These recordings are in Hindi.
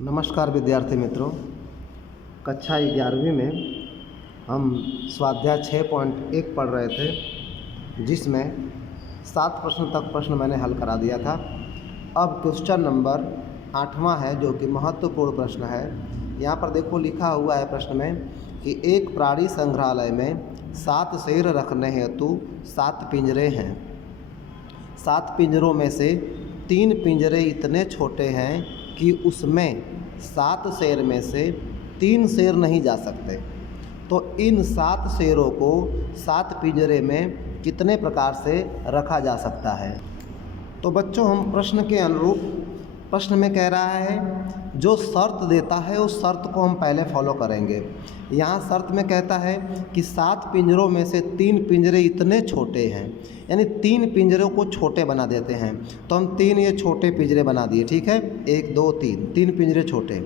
नमस्कार विद्यार्थी मित्रों। कक्षा 11वीं में हम स्वाध्याय 6.1 पढ़ रहे थे, जिसमें 7 प्रश्न तक प्रश्न मैंने हल करा दिया था। अब क्वेश्चन नंबर 8वां है, जो कि महत्वपूर्ण प्रश्न है। यहाँ पर देखो लिखा हुआ है प्रश्न में कि एक प्राणी संग्रहालय में 7 शेर रखने हेतु 7 पिंजरे हैं। 7 पिंजरों में से 3 पिंजरे इतने छोटे हैं कि उसमें 7 शेर में से 3 शेर नहीं जा सकते। तो इन 7 शेरों को 7 पिंजरे में कितने प्रकार से रखा जा सकता है। तो बच्चों, हम प्रश्न के अनुरूप, प्रश्न में कह रहा है जो शर्त देता है उस शर्त को हम पहले फॉलो करेंगे। यहाँ शर्त में कहता है कि 7 पिंजरों में से 3 पिंजरे इतने छोटे हैं, यानी 3 पिंजरों को छोटे बना देते हैं। तो हम 3 ये छोटे पिंजरे बना दिए, ठीक है। 1 2 3 पिंजरे छोटे,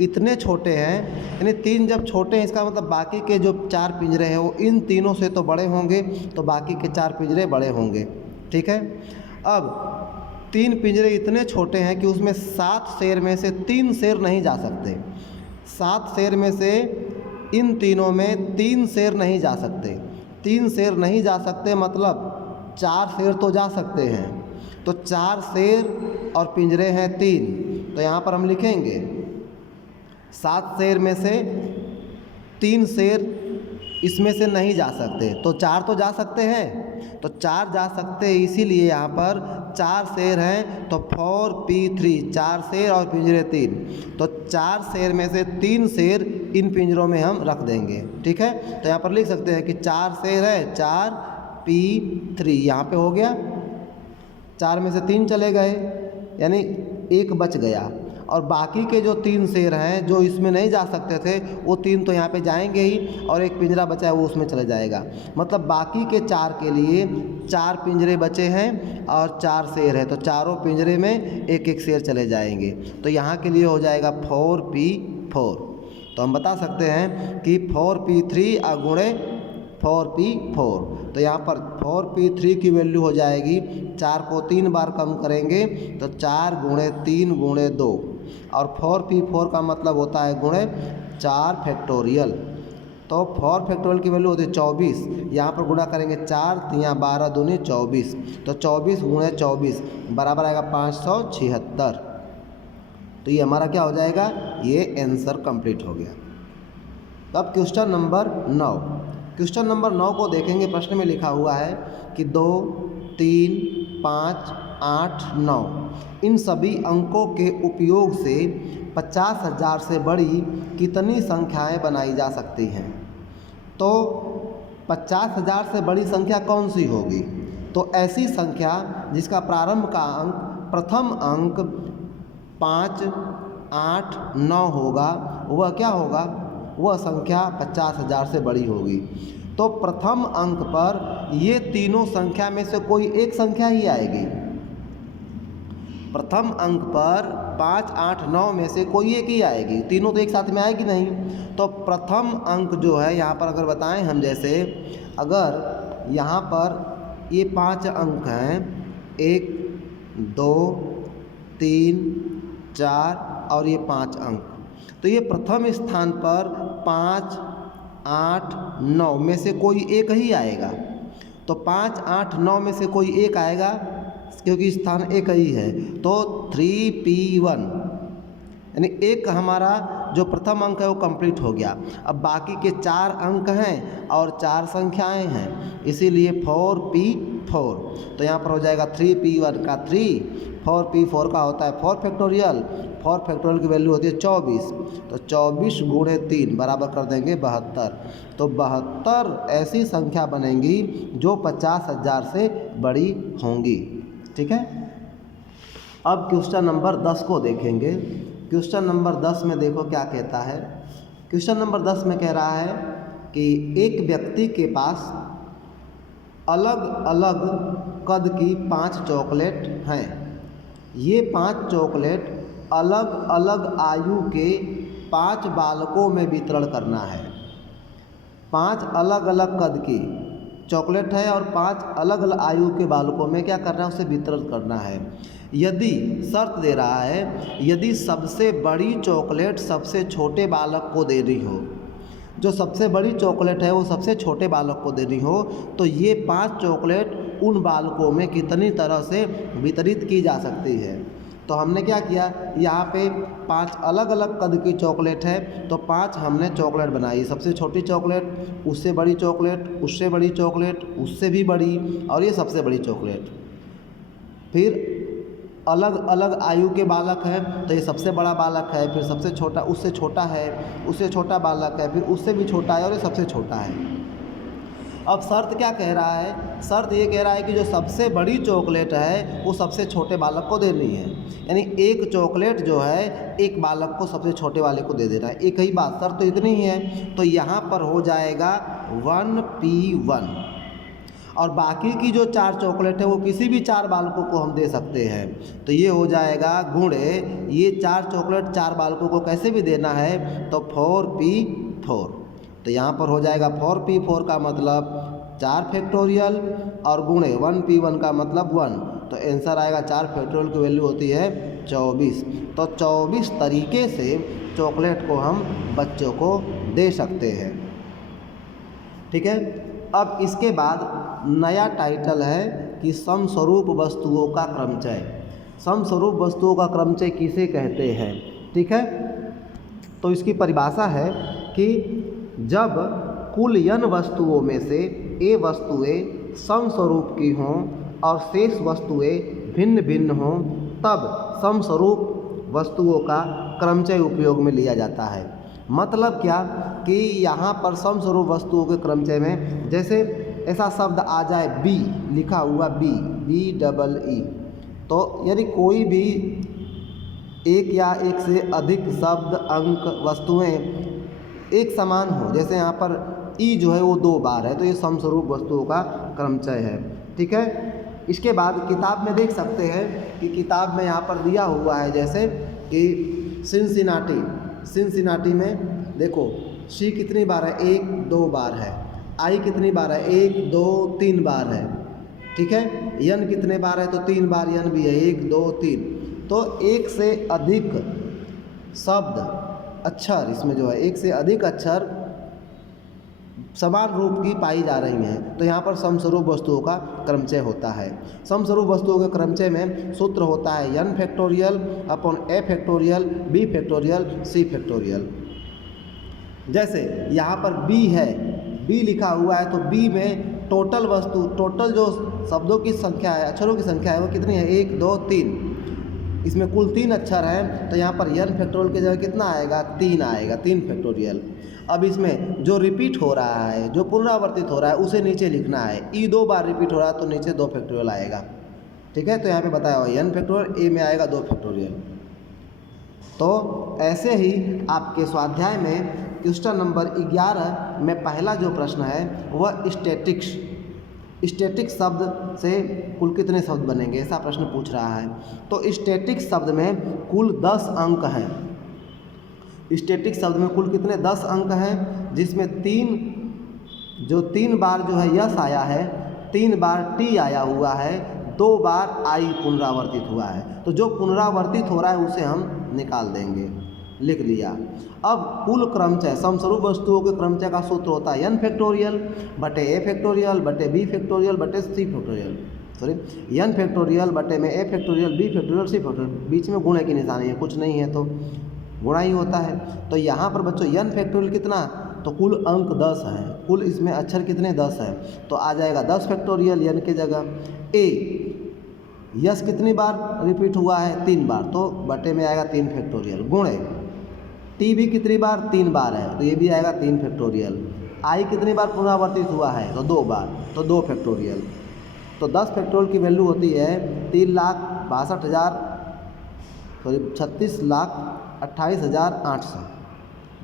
इतने छोटे हैं, यानी 3 जब छोटे हैं इसका मतलब बाकी के जो 4 पिंजरे हैं वो इन तीनों से तो बड़े होंगे, तो बाकी के 4 पिंजरे बड़े होंगे, ठीक है। अब 3 पिंजरे इतने छोटे हैं कि उसमें 7 शेर में से 3 शेर नहीं जा सकते। 7 शेर में से इन तीनों में 3 शेर नहीं जा सकते। 3 शेर नहीं जा सकते मतलब 4 शेर तो जा सकते हैं। तो 4 शेर और पिंजरे हैं 3, तो यहाँ पर हम लिखेंगे 7 शेर में से 3 शेर इसमें से नहीं जा सकते, तो 4 तो जा सकते हैं, तो 4 जा सकते हैं, इसीलिए यहाँ पर 4 शेर हैं। तो 4p3, 4 शेर और पिंजरे 3, तो 4 शेर में से 3 शेर इन पिंजरों में हम रख देंगे, ठीक है। तो यहाँ पर लिख सकते हैं कि 4 शेर है, 4p3 यहाँ पे हो गया। 4 में से 3 चले गए, यानी 1 बच गया, और बाकी के जो 3 शेर हैं जो इसमें नहीं जा सकते थे वो 3 तो यहाँ पे जाएंगे ही, और एक पिंजरा बचा है वो उसमें चले जाएगा। मतलब बाकी के 4 के लिए 4 पिंजरे बचे हैं और 4 शेर है, तो चारों पिंजरे में 1-1 शेर चले जाएंगे। तो यहाँ के लिए हो जाएगा 4p4। तो हम बता सकते हैं कि 4p3 गुणे 4p4। तो यहाँ पर 4p3 की वैल्यू हो जाएगी, 4 को 3 बार कम करेंगे तो 4 गुणे 3 गुणे 2, और 4p4 का मतलब होता है गुणे 4 फैक्टोरियल। तो 4 फैक्टोरियल की वैल्यू होती है 24। यहाँ पर गुणा करेंगे 4 3 12 दूनी 24, तो 24 गुणे 24 बराबर आएगा 576। तो ये हमारा क्या हो जाएगा, ये आंसर कंप्लीट हो गया। अब क्वेश्चन नंबर 9। क्वेश्चन नंबर 9 को देखेंगे। प्रश्न में लिखा हुआ है कि 2 3 5 8 9 इन सभी अंकों के उपयोग से 50,000 से बड़ी कितनी संख्याएं बनाई जा सकती हैं। तो 50,000 से बड़ी संख्या कौन सी होगी। तो ऐसी संख्या जिसका प्रारंभ का अंक, प्रथम अंक 5 8 9 होगा, वह क्या होगा, वह संख्या 50,000 से बड़ी होगी। तो प्रथम अंक पर ये तीनों संख्या में से कोई एक संख्या ही आएगी। प्रथम अंक पर 5 8 9 में से कोई एक ही आएगी, तीनों तो एक साथ में आएगी नहीं। तो प्रथम अंक जो है यहाँ पर अगर बताएं हम, जैसे अगर यहाँ पर ये 5 अंक हैं, 1 2 3 4 और ये 5 अंक, तो ये प्रथम स्थान पर 5 8 9 में से कोई एक ही आएगा। तो 5 8 9 में से कोई एक आएगा क्योंकि स्थान एक ही है, तो 3p1, यानी एक हमारा जो प्रथम अंक है वो कंप्लीट हो गया। अब बाकी के 4 अंक हैं और 4 संख्याएं हैं, इसीलिए 4p4। तो यहाँ पर हो जाएगा 3p1 का 3, 4p4 का होता है 4 फैक्टोरियल। 4 फैक्टोरियल की वैल्यू होती है 24, तो 24 गुणे 3 बराबर कर देंगे 72। तो 72 ऐसी संख्या बनेंगी जो 50,000 से बड़ी होंगी, ठीक है। अब क्वेश्चन नंबर 10 को देखेंगे। क्वेश्चन नंबर 10 में देखो क्या कहता है। क्वेश्चन नंबर 10 में कह रहा है कि एक व्यक्ति के पास अलग अलग कद की 5 चॉकलेट हैं। ये 5 चॉकलेट अलग अलग आयु के 5 बालकों में वितरण करना है। 5 अलग अलग कद की चॉकलेट है और 5 अलग अलग आयु के बालकों में क्या करना है, उसे वितरण करना है। यदि शर्त दे रहा है, यदि सबसे बड़ी चॉकलेट सबसे छोटे बालक को दे रही हो, जो सबसे बड़ी चॉकलेट है वो सबसे छोटे बालक को दे रही हो, तो ये 5 चॉकलेट उन बालकों में कितनी तरह से वितरित की जा सकती है। तो हमने क्या किया, यहाँ पे 5 अलग अलग कद की चॉकलेट है, तो 5 हमने चॉकलेट बनाई। सबसे छोटी चॉकलेट, उससे बड़ी चॉकलेट, उससे बड़ी चॉकलेट, उससे भी बड़ी, और ये सबसे बड़ी चॉकलेट। फिर अलग अलग आयु के बालक हैं, तो ये सबसे बड़ा बालक है, फिर सबसे छोटा, उससे छोटा है, उससे छोटा बालक है, फिर उससे भी छोटा है, और ये सबसे छोटा है। अब शर्त क्या कह रहा है, शर्त ये कह रहा है कि जो सबसे बड़ी चॉकलेट है वो सबसे छोटे बालक को देनी है, यानी एक चॉकलेट जो है एक बालक को सबसे छोटे वाले को दे देना है। एक ही बात, शर्त तो इतनी ही है। तो यहाँ पर हो जाएगा 1P1, और बाकी की जो 4 चॉकलेट है वो किसी भी 4 बालकों को हम दे सकते हैं। तो ये हो जाएगा गुणे ये 4 चॉकलेट 4 बालकों को कैसे भी देना है, तो 4P4। तो यहाँ पर हो जाएगा 4P4 का मतलब 4 फैक्टोरियल, और गुणे 1P1 का मतलब 1। तो आंसर आएगा 4 फैक्टोरियल की वैल्यू होती है 24। तो 24 तरीके से चॉकलेट को हम बच्चों को दे सकते हैं। ठीक है। अब इसके बाद नया टाइटल है कि समस्वरूप वस्तुओं का क्रमचय। समस्वरूप वस्तुओं का क्रमचय किसे कहते हैं? ठीक है। तो इसकी परिभाषा है कि जब कुल n वस्तुओं में से a वस्तुएं समस्वरूप की हों और शेष वस्तुएं भिन्न भिन्न हों, तब समस्वरूप वस्तुओं का क्रमचय उपयोग में लिया जाता है। मतलब क्या कि यहाँ पर समस्वरूप वस्तुओं के क्रमचय में जैसे ऐसा शब्द आ जाए B, लिखा हुआ BE, तो यदि कोई भी एक या एक से अधिक शब्द, अंक, वस्तुएं एक समान हो, जैसे यहाँ पर ई जो है वो 2 बार है, तो ये समस्वरूप वस्तुओं का क्रमचय है। ठीक है। इसके बाद किताब में देख सकते हैं कि किताब में यहाँ पर दिया हुआ है जैसे कि सिनसिनाटी में देखो सी कितनी बार है, 1 2 बार है। आई कितनी बार है, 1 2 3 बार है। ठीक है। यन कितने बार है, तो 3 बार यन भी है, 1 2 3। तो एक से अधिक शब्द, अक्षर, इसमें जो है एक से अधिक अक्षर समान रूप की पाई जा रही हैं, तो यहाँ पर समस्वरूप वस्तुओं का क्रमचय होता है। समस्वरूप वस्तुओं के क्रमचय में सूत्र होता है n factorial upon a factorial b factorial c factorial. जैसे यहाँ पर b है, b लिखा हुआ है, तो b में टोटल वस्तु, टोटल जो शब्दों की संख्या है, अक्षरों की संख्या है, वो कितनी है, 1 2 3। इसमें कुल 3 अक्षर हैं, तो यहाँ पर n फैक्टोरियल की जगह कितना आएगा, 3 आएगा, 3 फैक्टोरियल। अब इसमें जो रिपीट हो रहा है, जो पुनरावर्तित हो रहा है, उसे नीचे लिखना है। ई 2 बार रिपीट हो रहा है तो नीचे 2 फैक्टोरियल आएगा। ठीक है। तो यहाँ पे बताया हुआ n फैक्टोरियल, a में आएगा 2 फैक्टोरियल। तो ऐसे ही आपके स्वाध्याय में क्वेश्चन नंबर 11 में पहला जो प्रश्न है वह स्टैटिक शब्द से कुल कितने शब्द बनेंगे, ऐसा प्रश्न पूछ रहा है। तो स्टैटिक शब्द में कुल 10 अंक हैं। स्टैटिक शब्द में कुल कितने 10 अंक हैं, जिसमें 3 बार जो है यस आया है, 3 बार टी आया हुआ है, 2 बार आई पुनरावर्तित हुआ है। तो जो पुनरावर्तित हो रहा है उसे हम निकाल देंगे, लिख लिया। अब कुल क्रमचय, समस्वरूप वस्तुओं के क्रमचय का सूत्र होता है n फैक्टोरियल बटे a फैक्टोरियल बटे b फैक्टोरियल बटे c factorial, sorry n factorial बटे में a factorial b factorial c factorial. बीच में गुणे की निशानी है, कुछ नहीं है तो गुणा ही होता है। तो यहाँ पर बच्चों n फैक्टोरियल कितना, तो कुल अंक 10 है, कुल इसमें अक्षर कितने 10 है, तो आ जाएगा 10 फैक्टोरियल n की जगह। a यस कितनी बार रिपीट हुआ है, 3 बार, तो बटे में आएगा 3 फैक्टोरियल, गुणे टी भी कितनी बार, 3 बार है, तो ये भी आएगा 3 फैक्टोरियल। आई कितनी बार पुनरावर्तित हुआ है, तो 2 बार, तो 2 फैक्टोरियल। तो 10 फैक्टोरियल की वैल्यू होती है 36,28,800।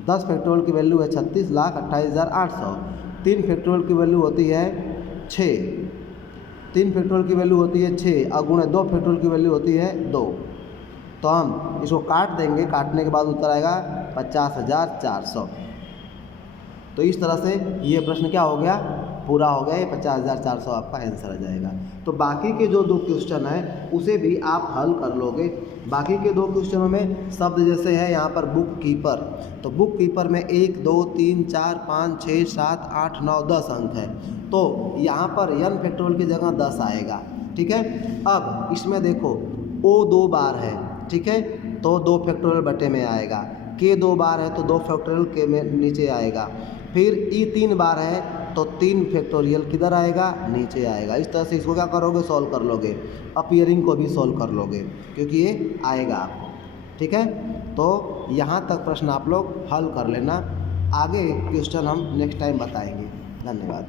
10 फैक्टोरियल की वैल्यू है 36,28,800। 3 फैक्टोरियल की वैल्यू होती है 6। 3 फैक्टोरियल की वैल्यू होती है 6 और गुणे 2 फैक्टोरियल की वैल्यू होती है 2। तो हम इसको काट देंगे, काटने के बाद उत्तर आएगा 50,400। तो इस तरह से ये प्रश्न क्या हो गया, पूरा हो गया, ये 50,400 आपका आंसर आ जाएगा। तो बाकी के जो 2 क्वेश्चन है उसे भी आप हल कर लोगे। बाकी के 2 क्वेश्चनों में शब्द जैसे है यहाँ पर बुक कीपर, तो बुक कीपर में 1 2 3 4 5 6 7 8 9 10 अंक है, तो यहाँ पर n फैक्टोरियल की जगह 10 आएगा। ठीक है, अब इसमें देखो O 2 बार है, ठीक है, तो 2 फैक्टोरियल बटे में आएगा, K 2 बार है तो 2 फैक्टोरियल के में नीचे आएगा, फिर E 3 बार है तो 3 फैक्टोरियल किधर आएगा, नीचे आएगा। इस तरह से इसको क्या करोगे, सॉल्व कर लोगे। अपीयरिंग को भी सॉल्व कर लोगे क्योंकि ये आएगा आपको। ठीक है, तो यहाँ तक प्रश्न आप लोग हल कर लेना, आगे क्वेश्चन हम नेक्स्ट टाइम बताएंगे। धन्यवाद।